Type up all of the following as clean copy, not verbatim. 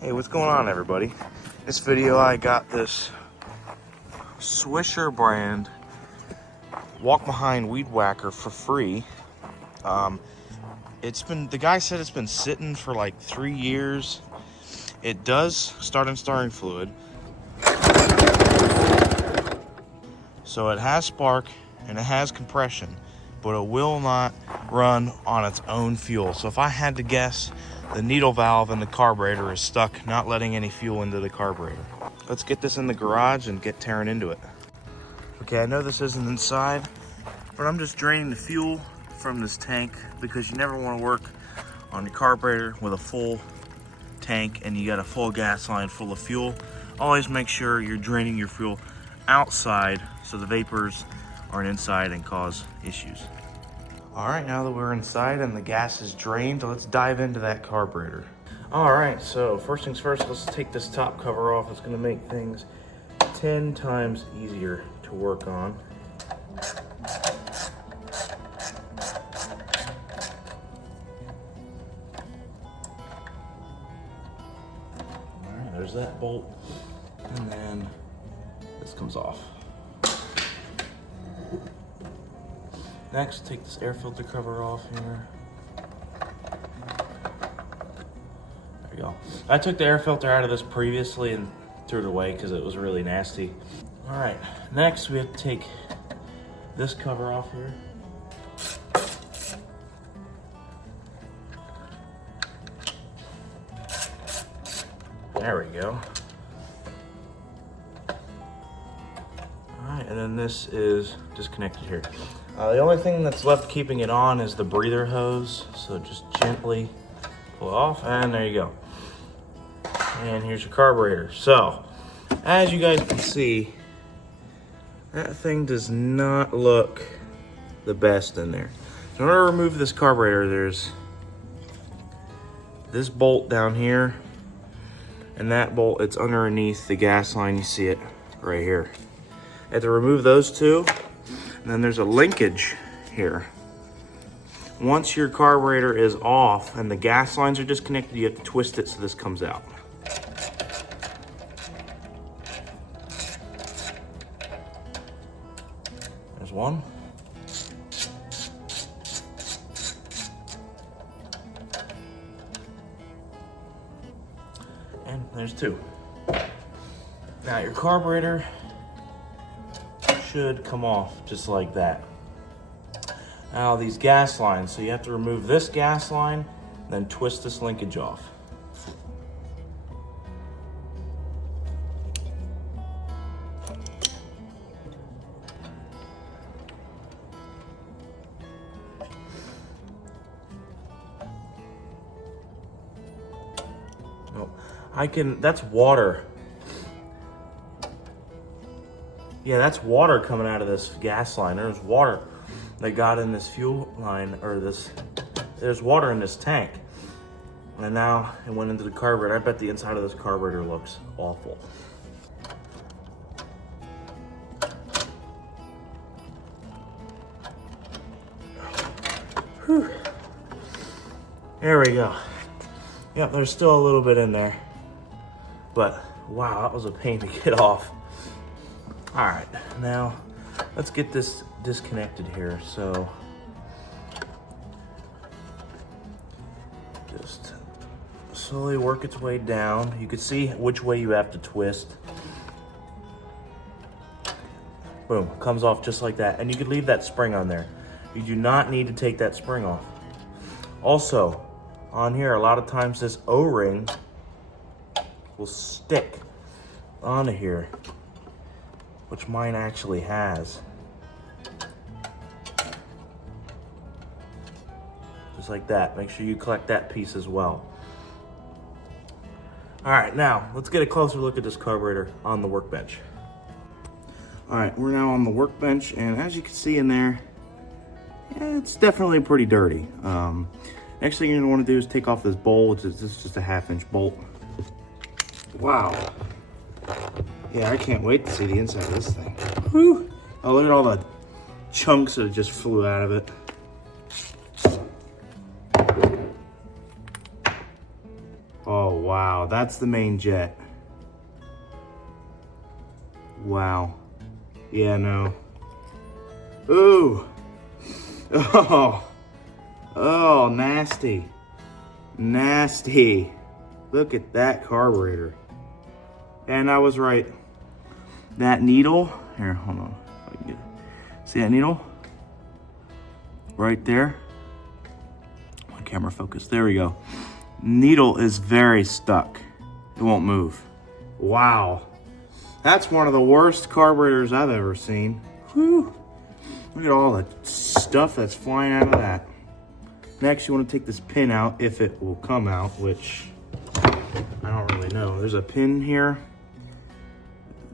Hey, what's going on, everybody? This video, I got this Swisher brand walk behind Weedwhacker for free. The guy said it's been sitting for like 3 years. It does start and starting fluid, so it has spark and it has compression, but it will not run on its own fuel. So if I had to guess, the needle valve in the carburetor is stuck, not letting any fuel into the carburetor. Let's get this in the garage and get tearing into it. Okay, I know this isn't inside, but I'm just draining the fuel from this tank because you never want to work on your carburetor with a full tank and you got a full gas line full of fuel. Always make sure you're draining your fuel outside so the vapors aren't inside and cause issues. All right, now that we're inside and the gas is drained, let's dive into that carburetor. All right, so first things first, let's take this top cover off. It's gonna make things 10 times easier to work on. All right, there's that bolt, and then this comes off. Next, take this air filter cover off here. There you go. I took the air filter out of this previously and threw it away because it was really nasty. All right, next we have to take this cover off here. There we go. All right, and then this is disconnected here. The only thing that's left keeping it on is the breather hose, so just gently pull it off, and there you go. And here's your carburetor. So, as you guys can see, that thing does not look the best in there. So in order to remove this carburetor, there's this bolt down here, and that bolt, it's underneath the gas line. You see it right here. I have to remove those two. And then there's a linkage here. Once your carburetor is off and the gas lines are disconnected, you have to twist it so this comes out. There's one. And there's two. Now your carburetor should come off just like that. Now these gas lines, so you have to remove this gas line, then twist this linkage off. Oh, that's water. Yeah, that's water coming out of this gas line. There's water that got in this fuel line, or there's water in this tank. And now it went into the carburetor. I bet the inside of this carburetor looks awful. Whew. There we go. Yep, there's still a little bit in there. But wow, that was a pain to get off. All right, now let's get this disconnected here. So just slowly work its way down. You can see which way you have to twist. Boom, comes off just like that. And you can leave that spring on there. You do not need to take that spring off. Also, on here, a lot of times this O-ring will stick onto here, which mine actually has. Just like that. Make sure you collect that piece as well. All right, now let's get a closer look at this carburetor on the workbench. All right, we're now on the workbench, and as you can see in there, yeah, it's definitely pretty dirty. Next thing you're gonna wanna do is take off this bolt. This is just a 1/2-inch bolt. Wow. Yeah, I can't wait to see the inside of this thing. Whew. Oh, look at all the chunks that just flew out of it. Oh, Wow, that's the main jet. Wow. Yeah, no. Ooh. Oh. Oh, nasty. Nasty. Look at that carburetor. And I was right. That needle, here, hold on. If I can get it. See that needle? Right there. My camera focus. There we go. Needle is very stuck. It won't move. Wow. That's one of the worst carburetors I've ever seen. Whew. Look at all the stuff that's flying out of that. Next, you want to take this pin out, if it will come out, which I don't really know. There's a pin here.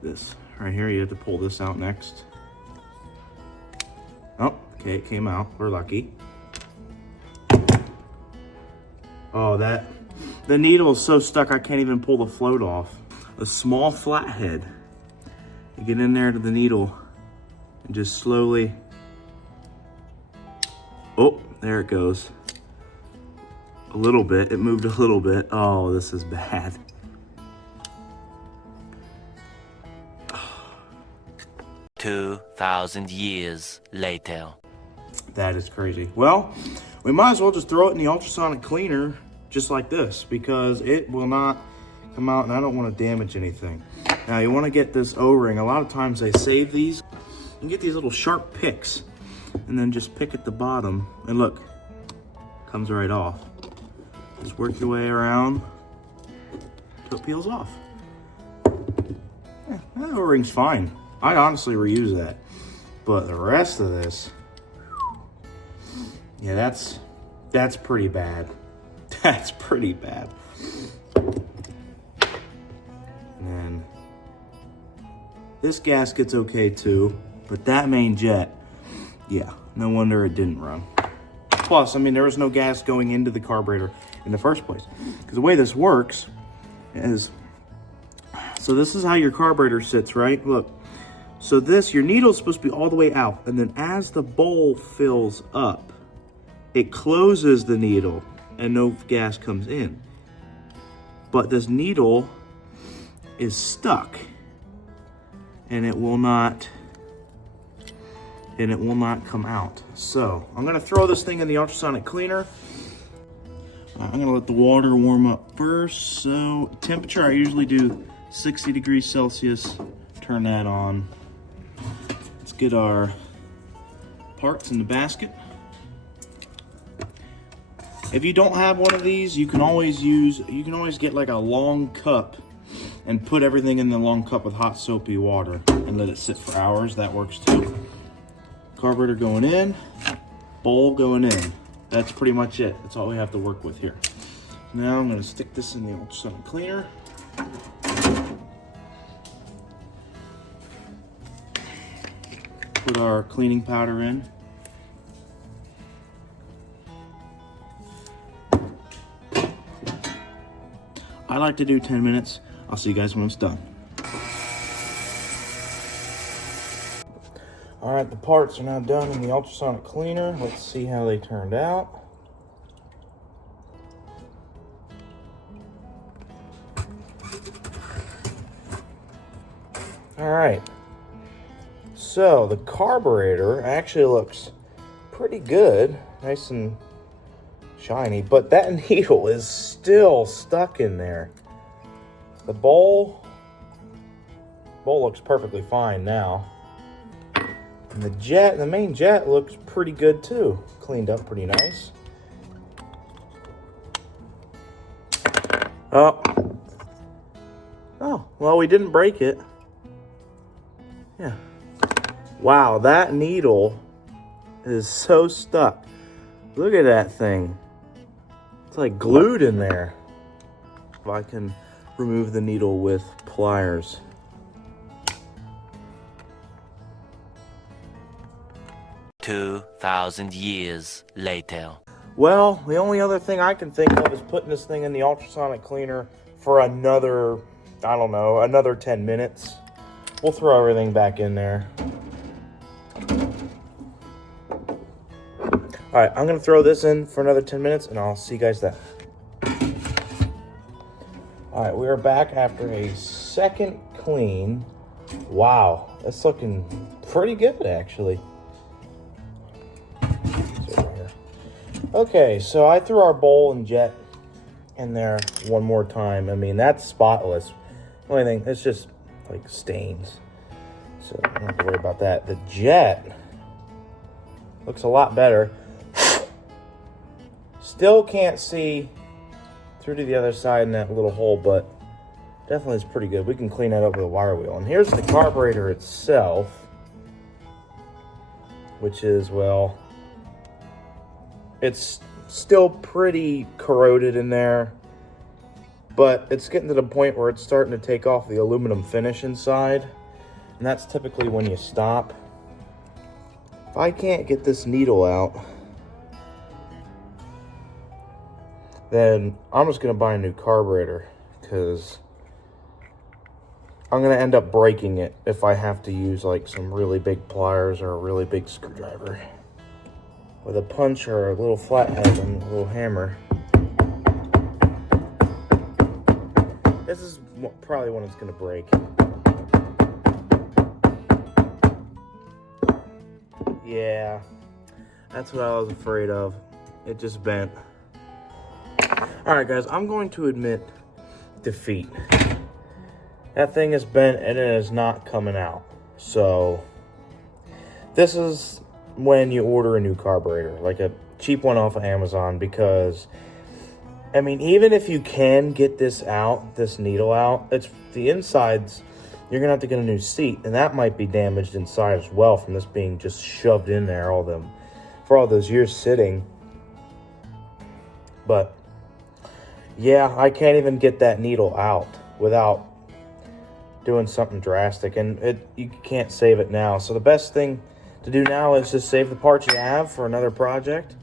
This right here, you have to pull this out next. Oh, okay, it came out. We're lucky. Oh, the needle is so stuck I can't even pull the float off. A small flathead. You get in there to the needle and just slowly, oh, there it goes. A little bit, it moved a little bit. Oh, this is bad. 2,000 years later. That is crazy. Well, we might as well just throw it in the ultrasonic cleaner just like this, because it will not come out and I don't want to damage anything. Now you want to get this O-ring. A lot of times they save these. You can get these little sharp picks and then just pick at the bottom and look, comes right off. Just work your way around till it peels off. Yeah, that O-ring's fine. I'd honestly reuse that. But the rest of this, yeah, that's pretty bad. That's pretty bad. And then this gasket's okay too, but that main jet, yeah, no wonder it didn't run. Plus, I mean, there was no gas going into the carburetor in the first place. Because the way this works is, so this is how your carburetor sits, right? Look, so this, your needle's supposed to be all the way out, and then as the bowl fills up, it closes the needle and no gas comes in. But this needle is stuck and it will not come out. So I'm gonna throw this thing in the ultrasonic cleaner. I'm gonna let the water warm up first. So temperature, I usually do 60 degrees Celsius. Turn that on. Let's get our parts in the basket. If you don't have one of these, you can always get like a long cup and put everything in the long cup with hot soapy water and let it sit for hours. That works too. Carburetor going in, bowl going in. That's pretty much it. That's all we have to work with here. Now I'm going to stick this in the ultrasonic cleaner. Put our cleaning powder in. I like to do 10 minutes. I'll see you guys when it's done. All right, the parts are now done in the ultrasonic cleaner. Let's see how they turned out. All right, so the carburetor actually looks pretty good, nice and shiny, but that needle is still stuck in there. The bowl looks perfectly fine now. And the main jet looks pretty good too. Cleaned up pretty nice. Oh, well, we didn't break it. Yeah. Wow, that needle is so stuck. Look at that thing. It's like glued in there. If I can remove the needle with pliers. "2,000 years later." Well, the only other thing I can think of is putting this thing in the ultrasonic cleaner for another, I don't know, another 10 minutes. We'll throw everything back in there. All right, I'm gonna throw this in for another 10 minutes and I'll see you guys then. All right, we are back after a second clean. Wow, that's looking pretty good, actually. Okay, so I threw our bowl and jet in there one more time. I mean, that's spotless. Only thing, it's just like stains. So I don't have to worry about that. The jet looks a lot better. Still can't see through to the other side in that little hole, but definitely is pretty good. We can clean that up with a wire wheel. And here's the carburetor itself, which is, well, it's still pretty corroded in there, but it's getting to the point where it's starting to take off the aluminum finish inside, and that's typically when you stop. If I can't get this needle out, then I'm just going to buy a new carburetor, because I'm going to end up breaking it if I have to use like some really big pliers or a really big screwdriver. With a punch or a little flathead and a little hammer. This is probably when it's going to break. Yeah, that's what I was afraid of. It just bent. Alright guys, I'm going to admit defeat. That thing is bent and it is not coming out. So, this is when you order a new carburetor, like a cheap one off of Amazon, because I mean, even if you can get this out, this needle out, it's the insides, you're gonna have to get a new seat, and that might be damaged inside as well from this being just shoved in there for all those years sitting. But yeah, I can't even get that needle out without doing something drastic, and you can't save it now. So the best thing to do now is just save the parts you have for another project,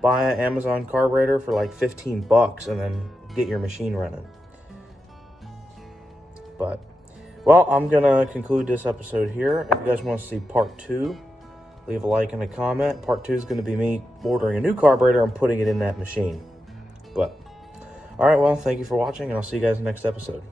buy an Amazon carburetor for like 15 bucks, and then get your machine running. But, well, I'm gonna conclude this episode here. If you guys want to see part 2, leave a like and a comment. Part 2 is going to be me ordering a new carburetor and putting it in that machine. But, alright, well, thank you for watching, and I'll see you guys in the next episode.